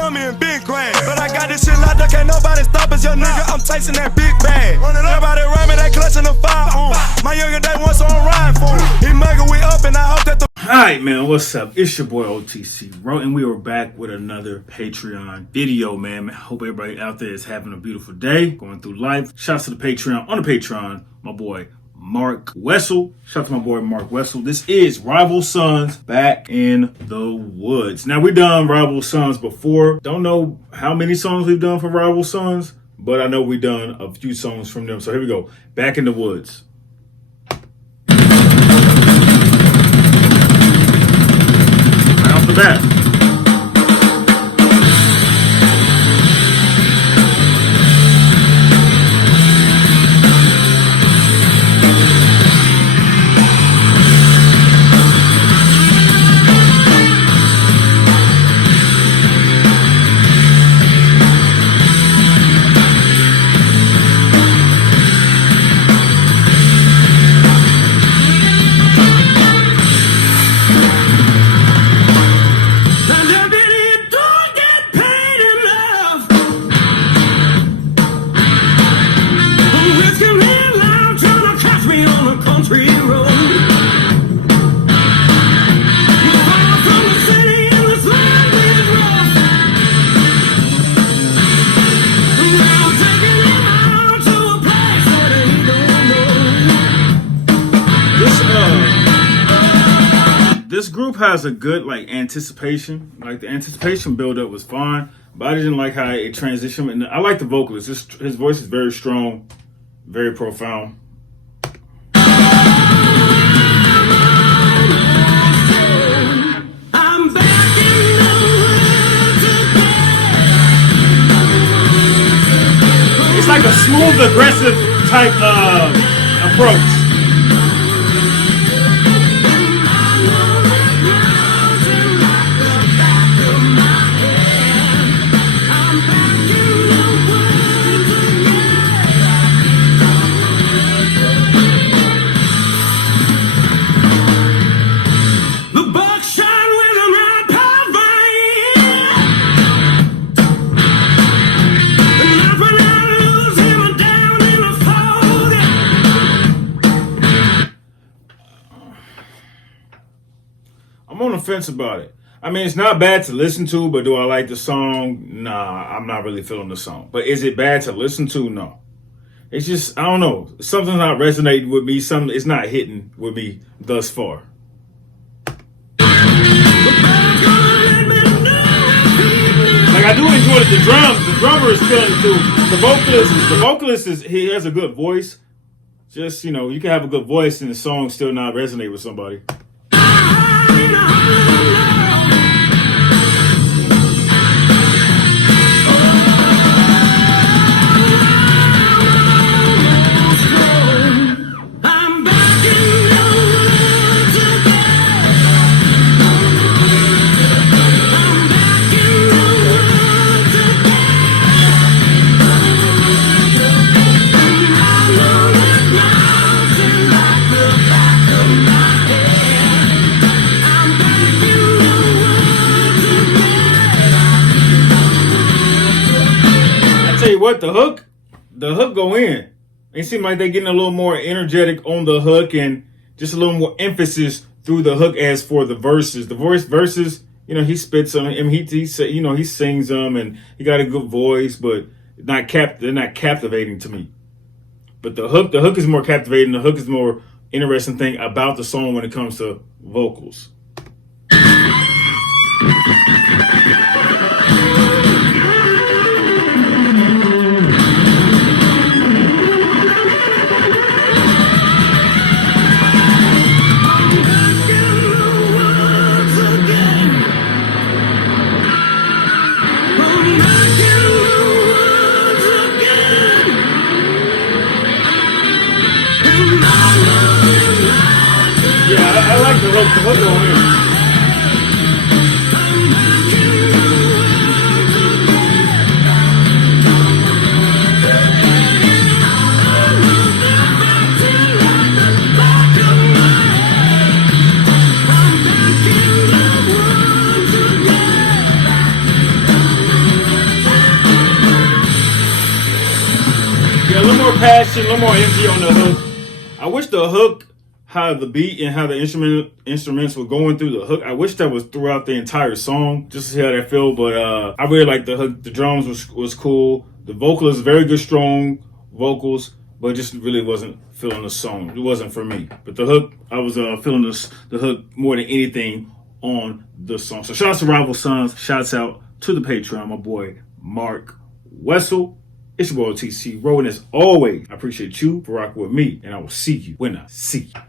dummy and big grand. But I got this shit locked up, can't nobody stop us, young nigga. I'm chasing that big bag. Everybody around me, they clutching the fire on. My younger day once on ride for him. He mugger, we up, and I hope that the. Alright, man, what's up? It's your boy OTC Ro, and we are back with another Patreon video, man. Hope everybody out there is having a beautiful day, going through life. Shouts to the Patreon. On the Patreon, my boy Mark Wessel. Shout out to my boy Mark Wessel. This is Rival Sons back in the woods. Now, we've done Rival Sons before. Don't know how many songs we've done for Rival Sons, but I know we've done a few songs from them. So here we go. Back in the woods. Right off the bat. This group has a good anticipation. Like the anticipation build-up was fine, but I didn't like how it transitioned. And I like the vocalist. His voice is very strong, very profound. It's like a smooth, aggressive type approach. I'm on the fence about it. I mean, it's not bad to listen to, but do I like the song? Nah, I'm not really feeling the song. But is it bad to listen to? No. It's just, I don't know. Something's not resonating with me. It's not hitting with me thus far. I do enjoy the drums. The drummer is killing it too. The vocalist he has a good voice. Just, you can have a good voice and the song still not resonate with somebody. What the hook go in. It seems like they're getting a little more energetic on the hook and just a little more emphasis through the hook. As for the verses, verses, he spits them. I mean, he sings them and he got a good voice, but they're not captivating to me. But the hook is more captivating. The hook is the more interesting thing about the song when it comes to vocals. I like the hook on here. passion, a little more energy on the hook. I wish the hook, how the beat and how the instruments were going through the hook, I wish that was throughout the entire song, just to see how that felt. But I really like the hook. The drums was cool. The vocal is very good, strong vocals, but just really wasn't feeling the song. It wasn't for me. But the hook, I was feeling the hook more than anything on the song. So shout out to Rival Sons. Shouts out to the Patreon, my boy Mark Wessel. It's your boy OTC Row, and as always, I appreciate you for rocking with me, and I will see you when I see you.